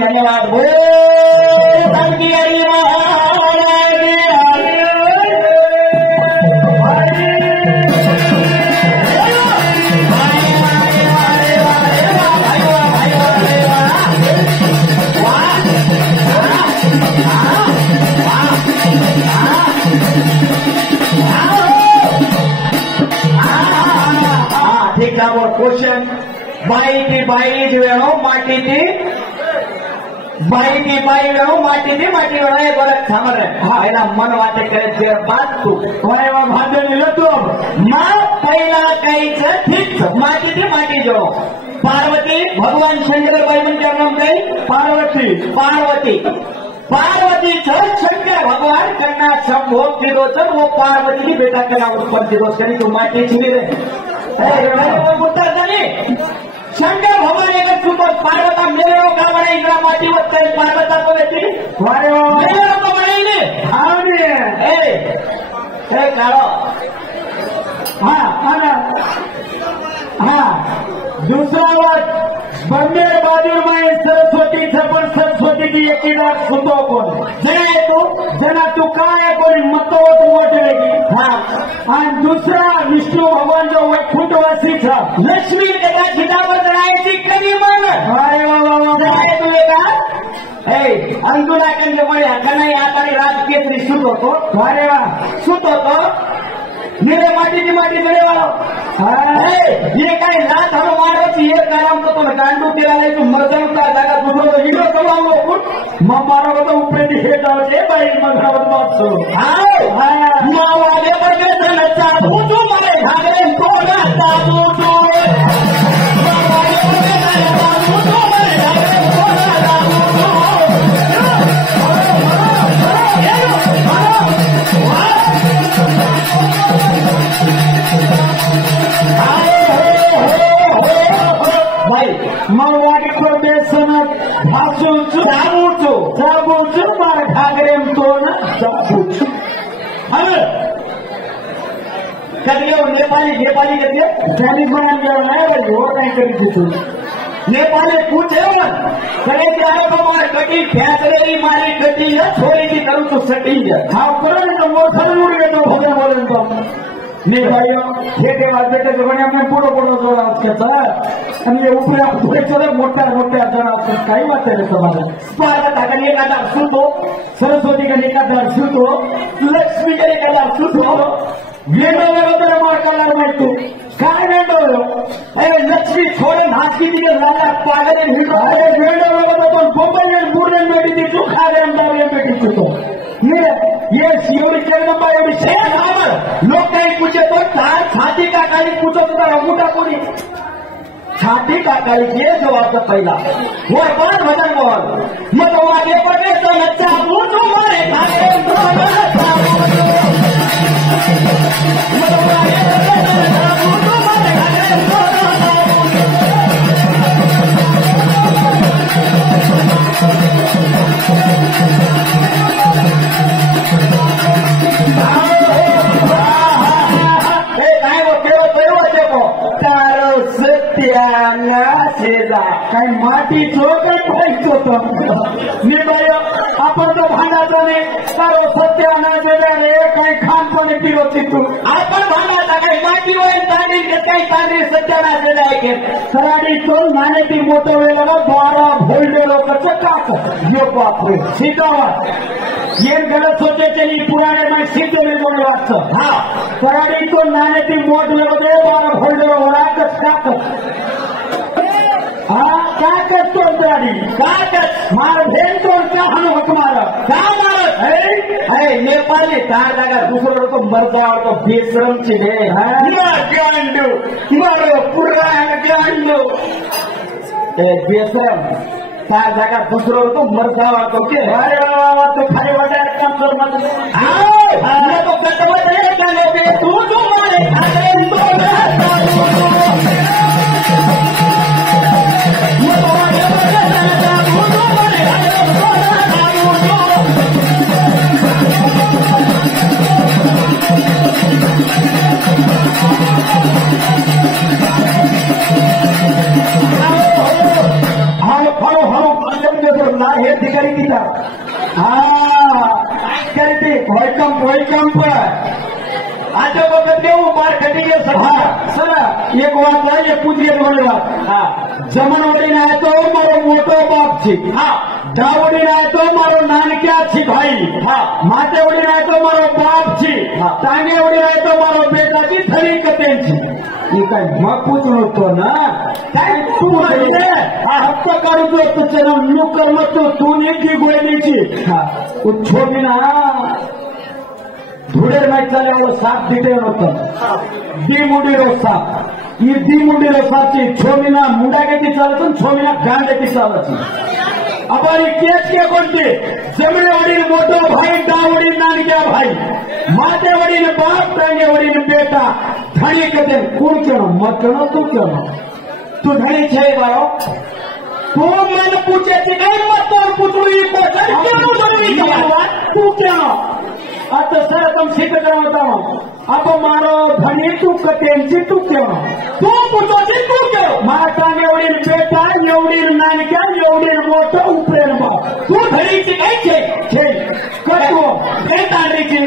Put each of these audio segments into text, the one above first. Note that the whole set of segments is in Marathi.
धन्यवाद। हो जानकी हरी ठीक है। वो क्वेश्चन बाई की बाई जो है माटी थी बाई की बाई वेळो माटी थी माटी वेळा एक वर्ष थांबर हा एना मन वाटे करे ते बात तू होय वा भांडे लिहिलं तू मा पहिला काहीच ठीक माटी थी माटी जो पार्वती भगवान शंकर बाई म्हणजे नाम काय पार्वती पार्वती पार्वती शंकर भगवान कन्या संभोग दिलो तर वो पार्वती की बेटा करा उत्पन्न दिलो करी तू माटी थी रे उत्तर झाली शंकर भगवान एक चुकत पार्वता मेरे का बने इंद्रा माटी वत पार्वता को लेती वारे मेरे को बनेली आवडी ए काढो हा दूसरा वाद बंदे बाजू में सरस्वती सपन सरस्वती की एकीदार सुतो कोण जय तो जना तू काय कोणी मतवत मोठलेगी आणि दुसरा विष्णू भगवान जो वैकुंठवासी था लक्ष्मी त्याच्या खिदावर राहायची कधी मानत अरे वा आहे तुले का अंजुला कंदमुळे हक्काने हाताने राजकीय सुत होतो अरे वा सुत होतो मेरे माटी की माटी मेरे वालों ये काय रात हम मारो ये काम तो तुम गांडू तेरा ले तू मर्दन का जागा दूसरों तो हीरो कमाओ कुछ मारो तो ऊपर ही हेड डाल दे भाई मगरावत बात सो हां मां वाले पर के नचा पूछो मारे घाघरे को नचा पूछो मां वाले पर के नचा पूछो मारे घाघरे को नचा पूछो भाई मरवाडी प्रदेशनात भाषूचो जाबूचो मार घागरेम तो ना जाबूचो अरे कधी नेपाली कधी जानी म्हणून गेलो नाही भाई हो काय करीत तू नेपाली पूछे ना करे की आए बाबा कटी फेकलेली मारी कटी है थोड़ी की करू तो सटी है हां करो तो वो जरूर ये तो भोगे बोलन तो नहीं भाइयों ठेके वाले के जमाने में पुरो जोड़ा उसके आणि उपरे पुढे मोठ्या जण काही वाटते रे समाज स्पर्धा का एखादा सुतो सरस्वती का एखादा सुतो लक्ष्मी का एखादा सुतो वेगवेगळं मार्काला माहिती काय वेगळं लक्ष्मी थोडं नाचकी तिथे झाल्या पागले वेगवेगळं पण बोंबल बुडन मेडी तू खाले आमदार मेडी तुझो ये शिवरी के नंबर एवढी शेर लोक काही पूछे तो तार छाती का काही पूछो तो अंगूठा कोणी छाती का काही ये जवाब तो पहला वो बार भजन बोल मत आगे बढ़े तो नच्चा पूछो मारे खाए तो नच्चा मत आगे बढ़े तो नच्चा पूछो मारे खाए तो काही माटी चोकट पाहिजे होतं मी बाय आपण तो भांडाचा नाही तर सत्यानाचे रे काही खानपणे पिरो तिथून आपण भांडाचा काही माटी होईल तांडी काही तांडी सत्यानाचे नाही सराडी तो नाण्याची मोठं वेळेला 12 भोलडेलो चकाक ये बापरे शिकावा ये गलत होते चली पुराने में सीधे में बोल वाच हा सराडी तो नाण्याची मोठ वेळेला 12 भोलडेलो ओळाकच काकच हाँ क्या करते गाड़ी कागज मार भेज तो क्या हम तुम्हारा क्या मारत है नेपाली कार जागा दूसरों को मर जाओ तो बेशरम चीजे गांडू मारो पुराण गांडू बेशरम कार जागा दूसरों को मर जाओ तो के तो खाली वाला काम कर मत हाँ तो कटवा दे क्या लोगे तू जो मारे काय करते भोयकंप आजो वखत केવું બાર ઘટી ગયો સર એક વાત છે પૂછીએ તમારી વાત જમણવડીને આ તો મારો મોટો બાપ છે દાવડીને આ તો મારો નાનક્યા છે ભાઈ માટેવડીને આ તો મારો બાપ છે તાંગેવડીને આ તો મારો બેટા છે થરી કતે છે એ કઈ મગ પૂછણો તો ના કઈ તું આ હપ્તો કાઢું તો તું ચલો નું કર્મ તો તું નીકળી ગોયલી છે છોડીને धुळेर माहिती झाल्यावर साप दिटे होतं दी मुंडीरो साप ही दी मुंडीरो सापची छोमीना मुंडा किती चालत छोमीना गांड किती चालत अबारी केस के कोणते जमिनी वडील मोठो भाई दहा वडील नानक्या भाई माते वडील बाप तांगे वडील बेटा धणी कदे कोण केलं मग केलं तू केलं तू धणी छे बाळो तू मन पूछे नाही मग तो पुतळी तू केलं आता सर तुम सीख होता अब मारो धनी तू कटेंची तू केव्हा तू पुतोची तू केव माताने एवढी बेटा एवढी नानक्या एवढी मोठं उपरेल बा तू धनीची काय छे करतो हे तांडीची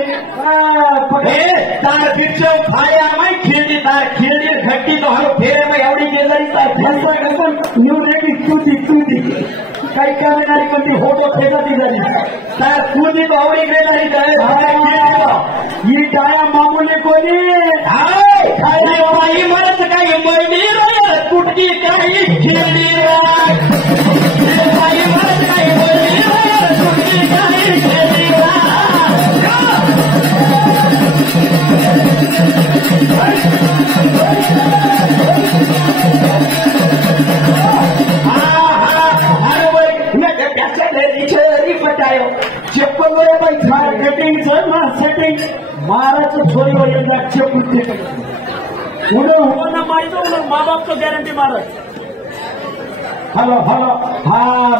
तार पिक्चर फाया माय खिळडी तार खिळडी घट्टी तो हरो फेरे में एवढी गेलरी तार फसवा गगन न्यू रेडी तू काही करणारी कोणती होतो फेकती झाली तार तुझी तो आवडी गेलरी ही डाया मामूली कोणी बाई म्हणत काही मैली कुठली काही खेळली बाई म्हणत काही मैली कुठली काही खेळली चप्पल सेटिंग महाराज छोरीवर एकदा चप्पल उडं माहिती माँ बाप तो गॅरंटी महाराज हॅलो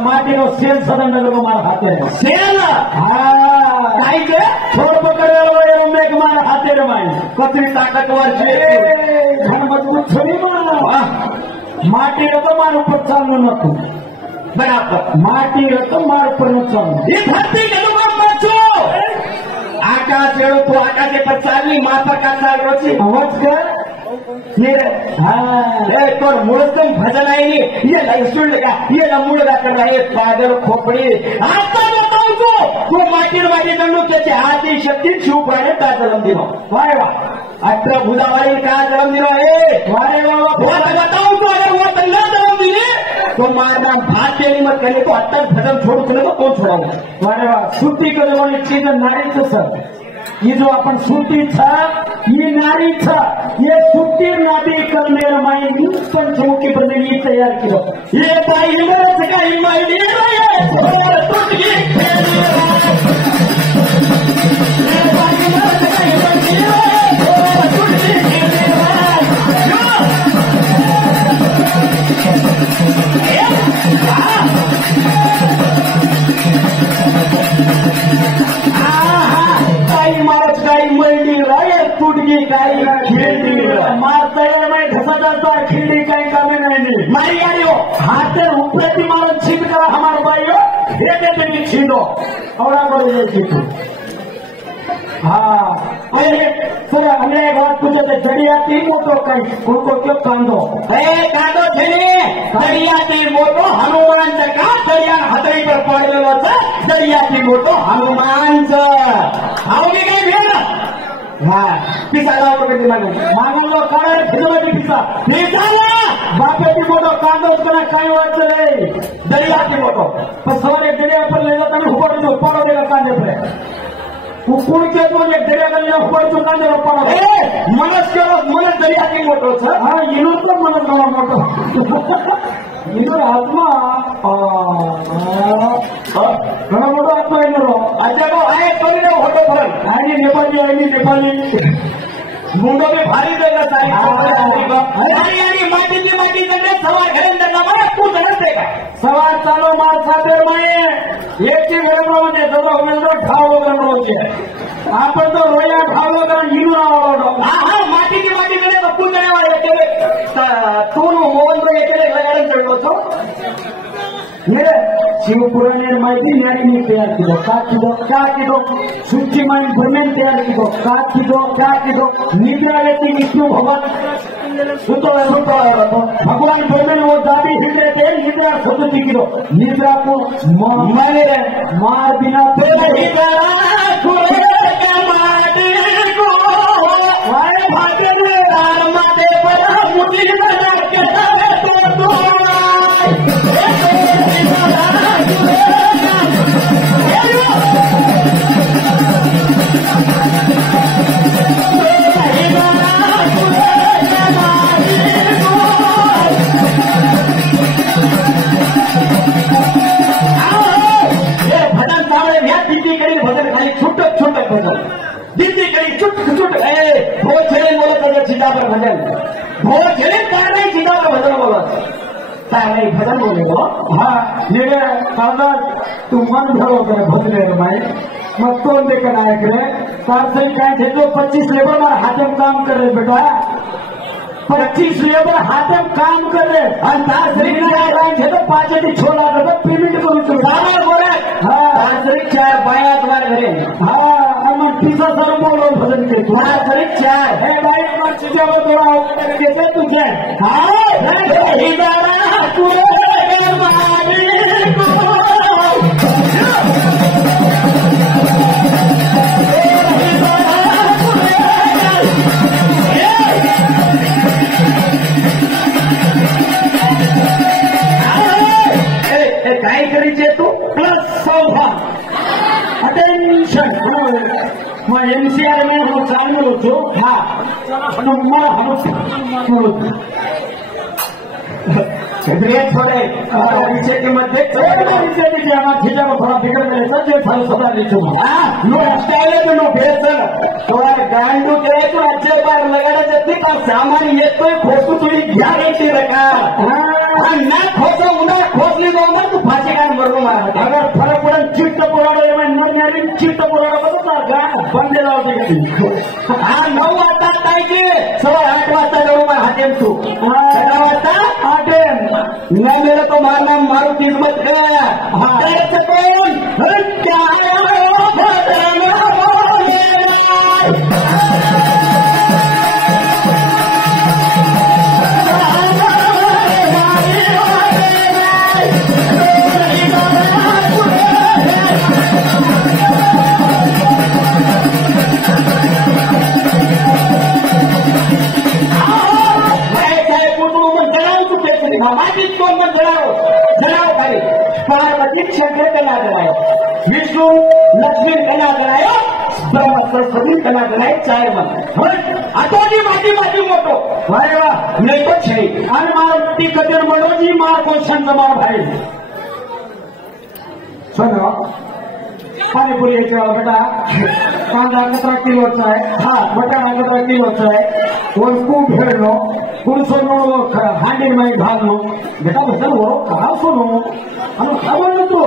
माटीनो सेल सदन मारा हाथे सेल काय के छोड पकडेलो मेघ मारा हाथे रे माय कतरी ताकतवर છે ઘણ મજબૂત છરી માટી તો માર ઉપર ચાલનું નતું બરાબર માટી તો માર ઉપર ન ચાલનું એ ધરતી કેનું કામ બચો आकाश वेळो तू आकाशे पर चालली माता का चाल रोची अवच कर ये तोर मुळतम भजन आहे ये लैसुळ लगा ये लमुळ कर रहा है पागल खोपड़ी आता बताऊ तू माटीर वाटी दंडू त्याची हाती शक्ती शिव प्राणे का जन्म दिनो वाय वा अत्र भुजावाई का जन्म दिनो ए वारे वा बताऊ तू अगर वो तंगा जन्म दिले तो मारना भात केली मत करे तो आता भजन छोडू तुला तो कोण सोडावं वारे वा सुट्टी करवणी चीज नारीचं सर ही जो आपण सुट्टीचा ही नारीचा हे सुट्टी नादी करणार माहिती पंचमुखी प्रदेवी तयार केलं हे बाई म्हणत काही माहिती तुटगी काही खिळडी मारता येईल माहिती घसा जातो खिळडी काही कामे नाही मारी गाडी हो हाथ उपरती मारो छीन करा हमारा भाई हो हे देते छीनो औरा करो ये छीनो हाँ पहले सर हमने एक बात पूछे थे जड़ियाती मोटो कहीं उनको क्यों कांदो कांदो छे जड़ियाती मोटो हनुमान का जड़िया हथड़ी पर पड़लेलो छे जड़ियाती मोटो हनुमान आवडी नहीं भेल हाँ पिसा लाव कधी मागलो काय फिरवली पिसा बापेची मोठो कांदो उसका काय वाचले दरियाती मोठो पण सवार एक दरिया पर ले जाता उपाडो देगा कांदे पर उकुड़ के तो एक दरिया गल्ला उपाड़ तो कांदे उपाडो मनस दरियाती मोठो छे हाँ इनो तो मनस मोठो इनो आत्मा घणो मोठो आत्मा इनो अजय आहे कोणी होतो फरक आणि नेपाली मुंडो में भारी देगा सारी आणि माटीची माटी दंडे सवार घरे दंडा मला तू धरत का सवार चालो मार सादर माये एकची वेळो मध्ये जवळ उमेदवार ठाव गणो छे आपण तो रोया ठाव गण हिरू आवडो हा माटीची माटी दंडे तू नाही एकेले तू मोहन तो एकेले लगाडन चढलो छो शिवपुराणे माहिती न्यारी तैयार कीधो का कीधो क्या कीधो सूची में इंफॉर्मेशन तैयार कीधो का कीधो क्या कीधो निद्रा लेती विष्णु भगवान सुतो भगवान बोले वो दाबी हिल रहे थे निद्रा सदुती कीधो निद्रा को मारे मार बिना तो नहीं भाग्य में माते बड़ा मुझे बना के भजन बोले हाँ मेरे कागज तू मन भरो करे भजने रमाए मत कौन देखकर आए करे तार से कहे थे तो 25 लेबर मार हाथ में काम कर रहे बेटा 25 लेबर हाथ में काम कर रहे और तार से कहे थे तो 5 दिन छोड़ा तो पेमेंट करूँ बराबर बोले हाँ तार से चार बाया तुम्हारे घरे हाँ अमन तीसरा सर बोलो भजन के तुम्हारा सर चार है भाई अमन चीजें वो थोड़ा कैसे तुझे हाँ काय करीचे तू प्लस सौभान अटेन्शन मैं एमसीआर में हम चालू हो हाँ नंबर हम ब्रेक हो रहे विषय के मध्य विषय दीजिए हमारे खींचा को थोड़ा बिगड़ गए सच्चे फल सदा नीचू नो स्टाइल में नो बेचन तुम्हारे गांडू के तो अच्छे बार लगाना चाहती पर सामान ये तो खोसू थोड़ी गारंटी रखा ना खोसो उन्हें खोस ली दो मैं तू फांसी का मर लूंगा अगर फर्क पड़ा चिट्ट पुराना मैं मर जाएगी चिट्ट पुराना बता गाना बंदे लाओ देगा हाँ 9 वाजता ताकि 8:15 वाजता जाऊंगा हाथेम तू 8 वाजता हाथेम मैं मेरा तो मारना मारू किस्मत है क्या पार्वती क्षेत्र कला कराए विष्णु लक्ष्मी कला कराए ब्रह्म सरस्वती कला कराए चार मन आटोनी माटी माटी मोटो भाई वाह नहीं तो छे आणि मारती कदर मनोजी मार को छंद मार भाई सुनो पानीपुरी बेटा कांदा कितना किलोचा आहे हा बटाटा कितना किलोचा आहे कोण खूप भेळलो कोण सोनो हांडी नाही घालनो बेटा बसल वो कहा सोनो हम खावर तो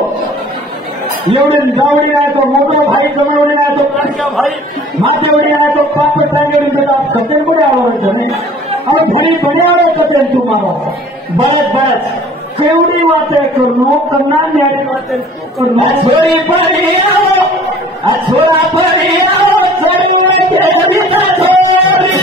एवढे जावडी नाही तो मोठा भाई जमावडी नाही तो कांचा भाई मातेवडी नाही तो पाप सांगेल बेटा कते पुढे आवडत नाही अरे भडी भडी आवडत ते तुम्हाला बरच केवढी वाटे करू करणार न्यारी वाटे करू छोरी पडी आओ छोरा पडी आओ छोरी केविता छोरी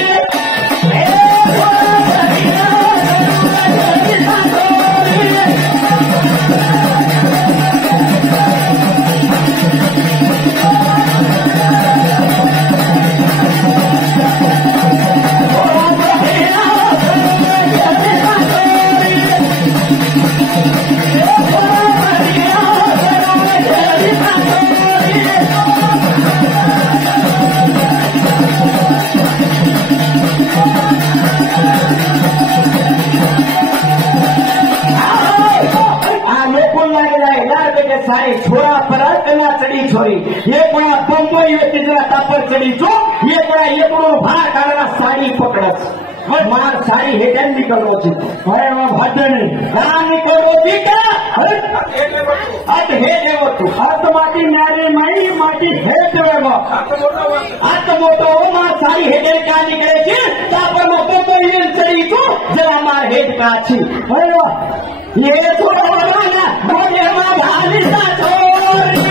सारी छोरा पर कला चढ़ी छोरी ये कोणा बंबई तिजरा तापर चढ़ी छो ये कोणा एकड़ो भार काढला साड़ी पकड़स मार साड़ी हेडन निकलवो छी अरे वा भादे नहीं कहां निकलवो छी का अत हे देवो तू हाथ माटी न्यारे माई माटी हे देवो हाथ मोटो मार साड़ी हेडन क्या निकले छी तापर में बंबई चढ़ी छो जरा मार हेड का छी अरे वा ये छोरा वाला ना भागे मार चालीसा छोरी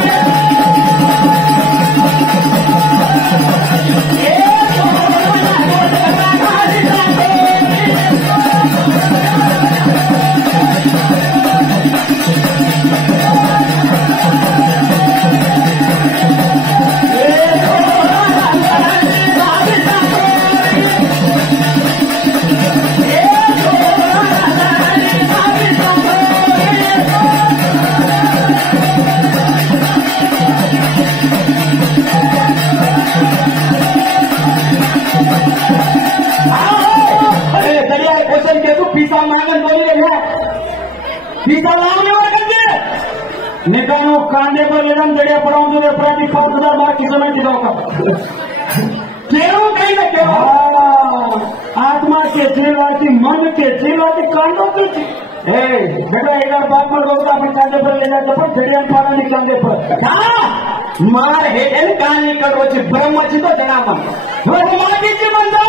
पीसा मांगन बोलिए है पीसा मांगने वाले करके निकालो कांडे पर लेना जड़िया पड़ाऊं जो अपराधी 5,000 बार की समय की दौका क्यों कहीं ना क्यों आत्मा के जीवाती मन के जीवाती कांडों की बेटा एक बार बात पर बोलता अपने कांडे पर ले जाते पर जड़िया पाना निकालने पर मार हेडन कान निकल रोची ब्रह्म जी तो जनाबन माटी जी बंदा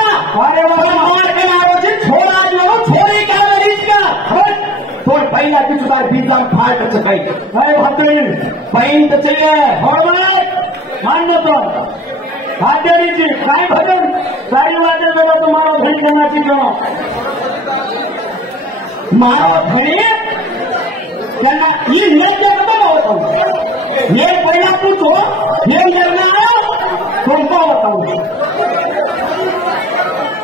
अरे मार के मारो जी छोड़ा जो छोरी का का थोड़ पहिला की सुधार 20 लाख फाड़ कर सकाई अरे भक्तों पैन तो चाहिए और मान्य तो हाथेरी जी काय भजन सारी बातें बेटा तुम्हारा धनी करना चाहिए मारो धनी त्यांना ही नेते बदल होता ये पहिला पूछो ये निर्णय तुमको बताऊंगा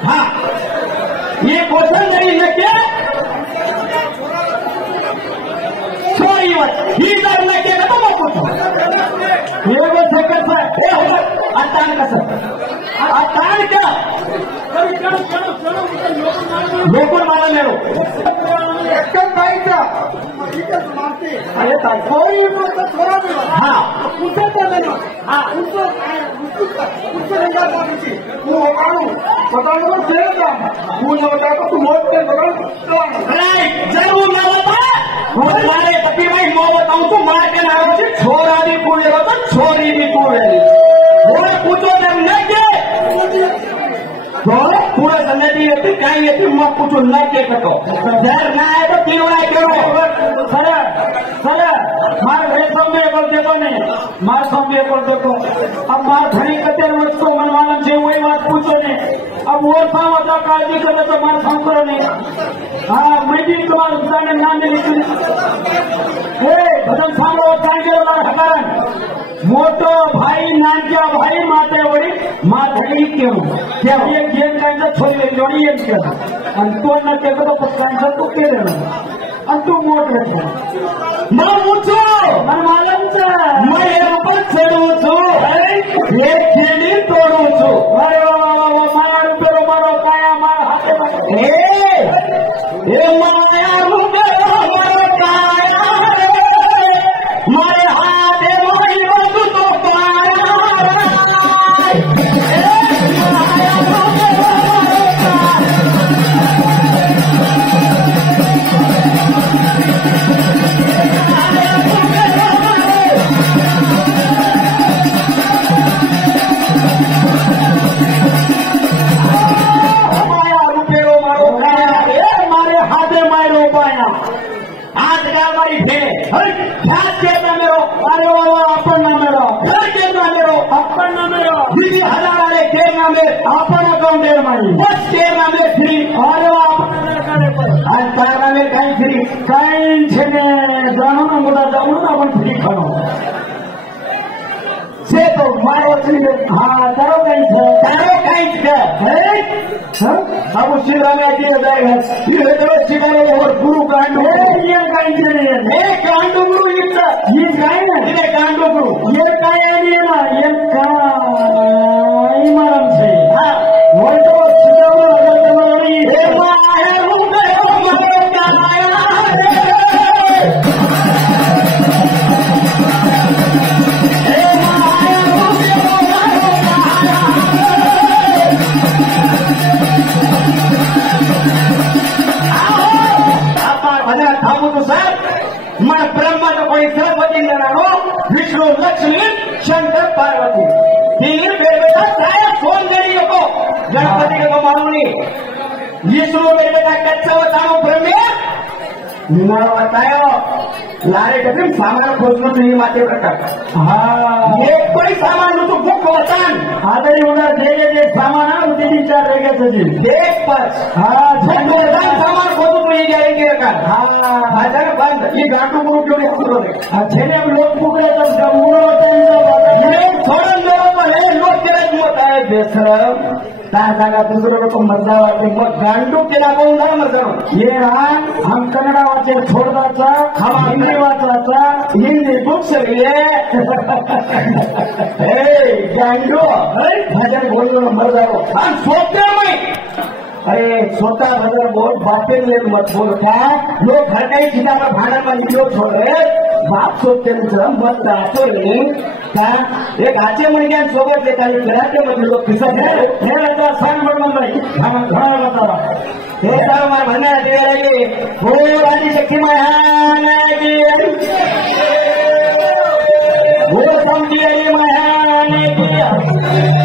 हाँ ये क्वेश्चन नहीं लेके छोरी ही जर लेके ना तो पूछो ये वो सेकंड है हे हो अचान कसं अचान क्या लोकल मारा मेरो एकदम पाहिजे अरे छोरी हाँ उसे तो नहीं हाँ उससे नहीं जाता किसी वो बताओ चलेगा वो न बता तो तुम मौत के जरूर न बता मारे पति भाई मैं बताऊं तो मार के नाम से छोरा भी कूड़े हो तो छोरी भी कूड़े वो पूछो जब न के तो पूरा संगति होती कहीं येते मग पूछो न के कतो जर ना है तो तीन वाला क्यों सर मार रेशम में बोल देखो नहीं मार सामने बोल देखो अब मार धनी कते वर्ष को मनवालन छे वही बात पूछो नहीं अब वो साम आता काळजी करे तो मार साम करो नहीं हाँ मैं भी तुम्हारे उदाने नाम नहीं लिखी भजन सांभळो सांगे वाला हकारण मोटो भाई नानक्या भाई माते वडी माधडी केवं त्या एक गेम कांदा छोरी जोडी एक केला आणि तो न केलं तो पक्कांचा तो केलं आणि तू मोठ रहता मग उठो मन मालमचा मैं ऊपर चढू छु एक खेडी तोडू छु अरे माया रुपये मारो काया मार हाते ए माया रुपये मारो काया मारे हाते मोई वस्तु तो पाया आपण अकाउंट आहे माझी बस ते नामे फ्री अरे आणि त्या नामे काही फ्री काही जाणू ना मोठा जाऊ ना आपण फ्री खाणो से तो मारो हाँ तारो काहीच का अब शिवरामाची जाएगा ये तो शिवाले और गुरु कांडू ये काहीच नाही हे कांडू गुरु ये काय ना ये कांडू गुरु ये काय आहे ना ये काय मरम से हाँ वो तो शिवराम हे माया मैं ब्रह्मा तो कोई सरस्वती नारायणो विष्णु लक्ष्मी शंकर पार्वती तीन मेरे बेटा साया सोन गणियों को गणपति को मालूम नहीं विष्णु मेरे बेटा कच्चा बताओ ब्रह्म मला बतायो लारे कधी सामान खोजणं तुम्ही माते प्रकार एक पण सामान तू बुक होतान आता एवढं जे सामान आहे ते 4 वेगळ्याच एक पाच सामान खोजू तुम्ही गॅरंटी प्रकार हजार बंद ही गाठू ग्रुप घेऊन छेने लोक पुकडे थोडं लोक केलं मत आहे बेसरम काय सांगा दुसरं लोक मजा वाटते मग गांडू केला पाहून झालं मग हे हम कन्नडा वाचे छोडदाचा हम हिंदी वाचाचा हिंदी बुक सगळी गांडू भाजप बोललो मजा आणि सोप्या माहीत अरे स्वतः बदल बोल बातें मत बोल क्या लोग घर का ही चिता का भाड़ा पर निकलो छोड़े बाप सोचते मत जातो रे क्या एक आचे मुलग्या सोबत लेता घराचे मध्ये लोक पिसत हे सांग म्हणून नाही घराला बतावा हे सर्व मला म्हणण्यात हो आदि शक्ती महानागी हो समजी आई महानागी